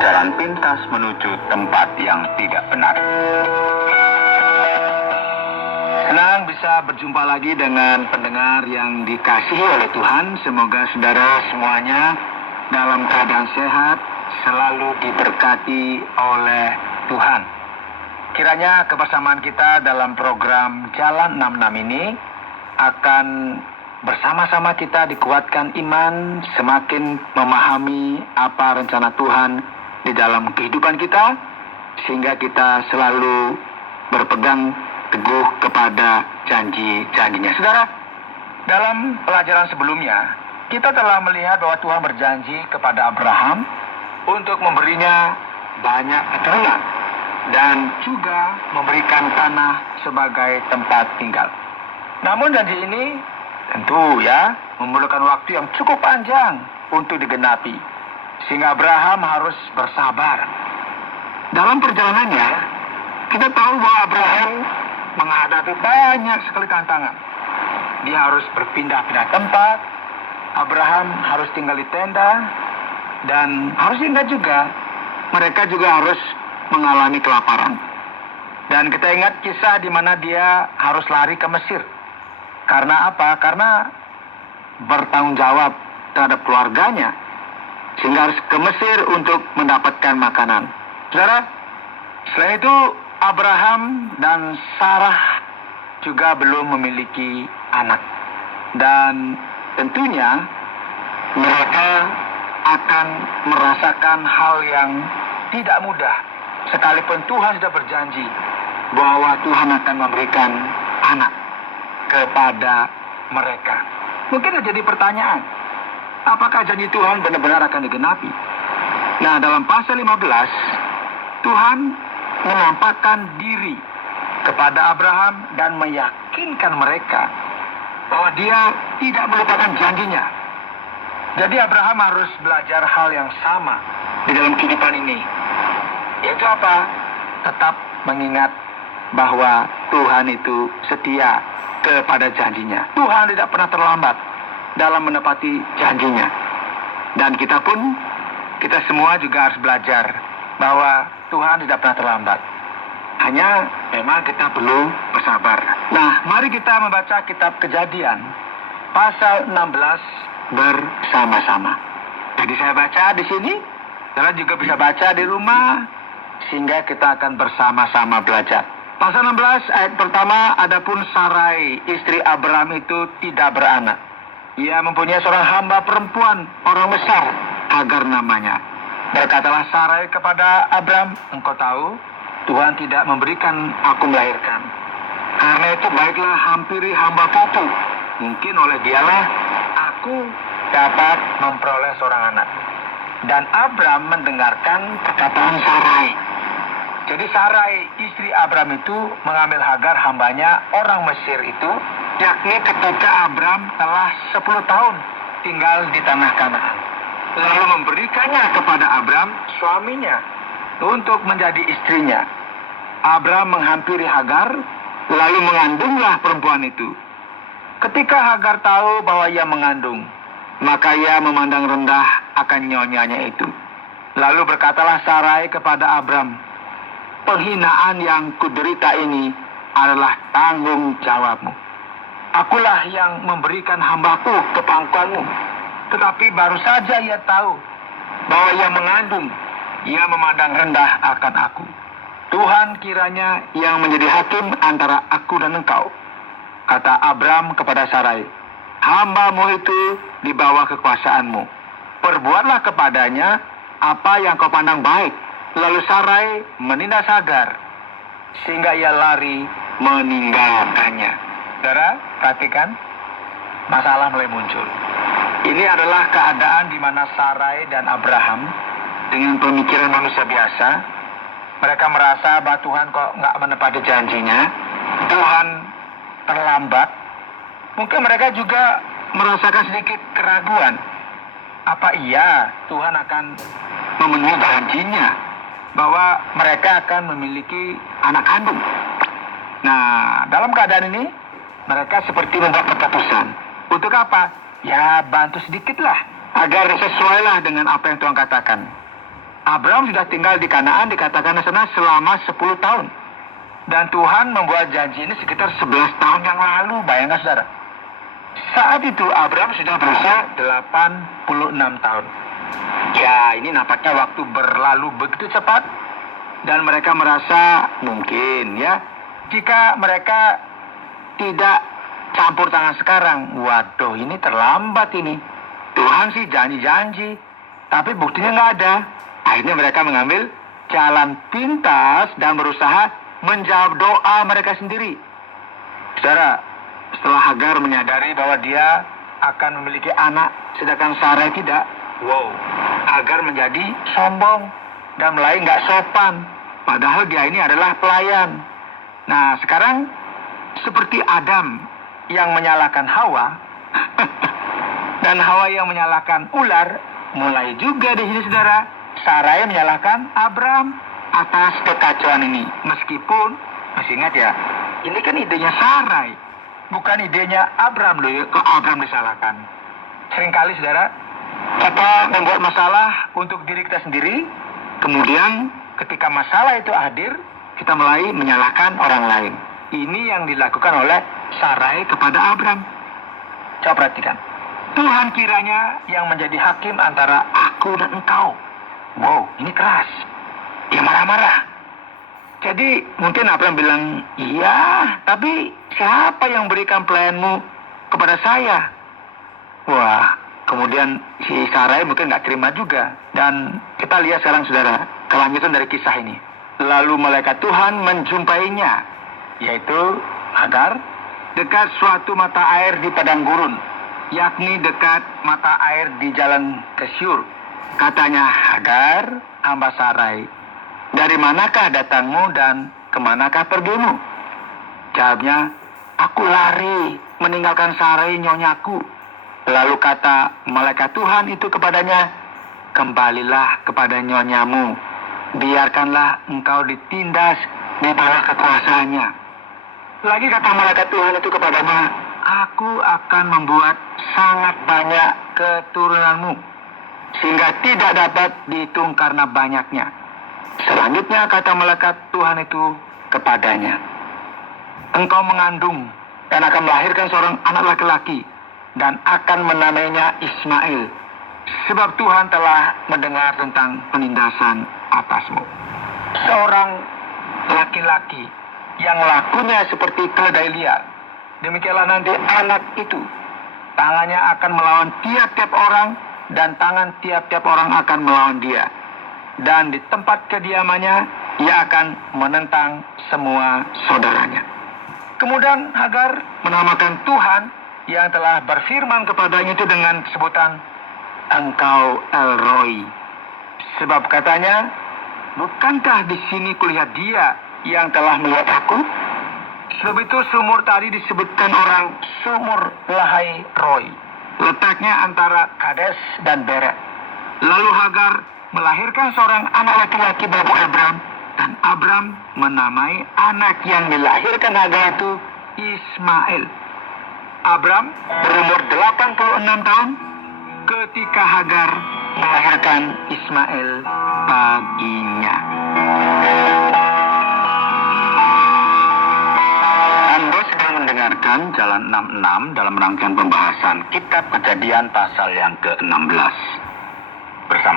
jalan pintas menuju tempat yang tidak benar. Senang bisa berjumpa lagi dengan pendengar yang dikasihi oleh Tuhan. Semoga saudara semuanya dalam keadaan sehat, selalu diberkati oleh Tuhan. Kiranya kebersamaan kita dalam program Jalan 66 ini akan bersama-sama kita dikuatkan iman, semakin memahami apa rencana Tuhan di dalam kehidupan kita, sehingga kita selalu berpegang teguh kepada janji-janjinya. Saudara, dalam pelajaran sebelumnya, kita telah melihat bahwa Tuhan berjanji kepada Abraham untuk memberinya banyak keturunan dan juga memberikan tanah sebagai tempat tinggal. Namun janji ini tentu memerlukan waktu yang cukup panjang untuk digenapi, sehingga Abraham harus bersabar. Dalam perjalanannya, kita tahu bahwa Abraham menghadapi banyak sekali tantangan. Dia harus berpindah-pindah tempat, Abraham harus tinggal di tenda, dan harus ingat juga, mereka juga harus mengalami kelaparan. Dan kita ingat kisah di mana dia harus lari ke Mesir. Karena apa? Karena bertanggung jawab terhadap keluarganya, sehingga harus ke Mesir untuk mendapatkan makanan. Saudara, selain itu Abraham dan Sarah juga belum memiliki anak. Dan tentunya mereka akan merasakan hal yang tidak mudah. Sekalipun Tuhan sudah berjanji bahwa Tuhan akan memberikan anak kepada mereka. Mungkin ada jadi pertanyaan, apakah janji Tuhan benar-benar akan digenapi? Nah, dalam pasal 15, Tuhan menampakkan diri kepada Abraham dan meyakinkan mereka bahwa dia tidak melupakan janjinya. Jadi Abraham harus belajar hal yang sama di dalam kehidupan ini. Yaitu apa? Tetap mengingat bahwa Tuhan itu setia kepada janjinya. Tuhan tidak pernah terlambat dalam menepati janjinya. Dan kita semua juga harus belajar bahwa Tuhan tidak pernah terlambat. Hanya memang kita perlu bersabar. Nah, mari kita membaca kitab Kejadian pasal 16 bersama-sama. Jadi saya baca di sini, saudara juga bisa baca di rumah, sehingga kita akan bersama-sama belajar. Pasal 16 ayat pertama, adapun Sarai istri Abraham itu tidak beranak. Ia mempunyai seorang hamba perempuan, orang Mesir, Hagar namanya. Berkatalah Sarai kepada Abraham, engkau tahu, Tuhan tidak memberikan aku melahirkan. Karena itu baiklah hampiri hamba itu. Mungkin oleh dialah aku dapat memperoleh seorang anak. Dan Abraham mendengarkan perkataan Sarai. Jadi Sarai istri Abraham itu mengambil Hagar hambanya orang Mesir itu, yakni ketika Abraham telah 10 tahun tinggal di tanah Kanaan. Lalu memberikannya kepada Abraham suaminya untuk menjadi istrinya. Abraham menghampiri Hagar, lalu mengandunglah perempuan itu. Ketika Hagar tahu bahwa ia mengandung, maka ia memandang rendah akan nyonyanya itu. Lalu berkatalah Sarai kepada Abraham, penghinaan yang kuderita ini adalah tanggung jawabmu. Akulah yang memberikan hambaku ke pangkuanmu. Tetapi baru saja ia tahu bahwa ia mengandung, ia memandang rendah akan aku. Tuhan kiranya yang menjadi hakim antara aku dan engkau. Kata Abraham kepada Sarai, hambamu itu di bawah kekuasaanmu. Perbuatlah kepadanya apa yang kau pandang baik. Lalu Sarai menindas Hagar, sehingga ia lari meninggalkannya. Saudara, perhatikan, masalah mulai muncul. Ini adalah keadaan di mana Sarai dan Abraham dengan pemikiran manusia biasa, mereka merasa bahwa Tuhan kok nggak menepati janjinya, Tuhan terlambat. Mungkin mereka juga merasakan sedikit keraguan. Apa iya Tuhan akan memenuhi janjinya bahwa mereka akan memiliki anak kandung? Nah, dalam keadaan ini, mereka seperti membuat keputusan. Untuk apa? Ya, bantu sedikitlah, agar sesuailah dengan apa yang Tuhan katakan. Abraham sudah tinggal di Kanaan, dikatakan sana selama 10 tahun. Dan Tuhan membuat janji ini sekitar 11 tahun yang lalu, bayangkan saudara. Saat itu Abraham sudah berusia 86 tahun. Ya, ini nampaknya waktu berlalu begitu cepat. Dan mereka merasa mungkin ya, jika mereka tidak campur tangan sekarang, waduh ini terlambat ini. Tuhan sih janji-janji, tapi buktinya nggak ada. Akhirnya mereka mengambil jalan pintas dan berusaha menjawab doa mereka sendiri. Saudara, setelah Hagar menyadari bahwa dia akan memiliki anak, sedangkan Sarai tidak, wow, Hagar menjadi sombong dan mulai nggak sopan. Padahal dia ini adalah pelayan. Nah, sekarang seperti Adam yang menyalahkan Hawa dan Hawa yang menyalahkan ular, mulai juga di sini saudara, Sarai menyalahkan Abraham atas kekacauan ini. Meskipun, masih ingat ya, ini kan idenya Sarai, bukan idenya Abraham loh ya, kok Abraham disalahkan. Seringkali saudara, kita membuat masalah untuk diri kita sendiri, kemudian ketika masalah itu hadir, kita mulai menyalahkan orang lain. Ini yang dilakukan oleh Sarai kepada Abraham. Coba perhatikan. Tuhan kiranya yang menjadi hakim antara aku dan engkau. Wow, ini keras. Dia marah-marah. Jadi mungkin Abraham bilang, iya, tapi siapa yang berikan pelayanmu kepada saya? Wah, kemudian si Sarai mungkin nggak terima juga. Dan kita lihat sekarang saudara, kelanjutan dari kisah ini. Lalu malaikat Tuhan menjumpainya, yaitu Hagar, dekat suatu mata air di padang gurun, yakni dekat mata air di jalan ke Syur. Katanya, Hagar, hamba Sarai, dari manakah datangmu dan kemanakah pergimu? Jawabnya, aku lari meninggalkan Sarai nyonyaku. Lalu kata malaikat Tuhan itu kepadanya, kembalilah kepada nyonyamu, biarkanlah engkau ditindas di bawah kekuasaannya. Lagi kata malaikat Tuhan itu kepadanya, aku akan membuat sangat banyak keturunanmu, sehingga tidak dapat dihitung karena banyaknya. Selanjutnya kata malaikat Tuhan itu kepadanya, engkau mengandung dan akan melahirkan seorang anak laki-laki, dan akan menamainya Ismail, sebab Tuhan telah mendengar tentang penindasan atasmu. Seorang laki-laki yang lakunya seperti keledai liar, demikianlah nanti anak itu, tangannya akan melawan tiap-tiap orang, dan tangan tiap-tiap orang akan melawan dia. Dan di tempat kediamannya, ia akan menentang semua saudaranya. Kemudian Hagar menamakan Tuhan yang telah berfirman kepadanya itu dengan sebutan engkau El Roi. Sebab katanya, bukankah di sini kulihat dia yang telah melihat aku? Sebab itu sumur tadi disebutkan orang sumur Lahai Roi. Letaknya antara Kades dan Beret. Lalu Hagar melahirkan seorang anak laki-laki bagi Abraham, dan Abraham menamai anak yang dilahirkan Hagar itu Ismail. Abraham berumur 86 tahun ketika Hagar melahirkan Ismail baginya. Anda sedang mendengarkan Jalan 66 dalam rangkaian pembahasan Kitab Kejadian pasal yang ke-16.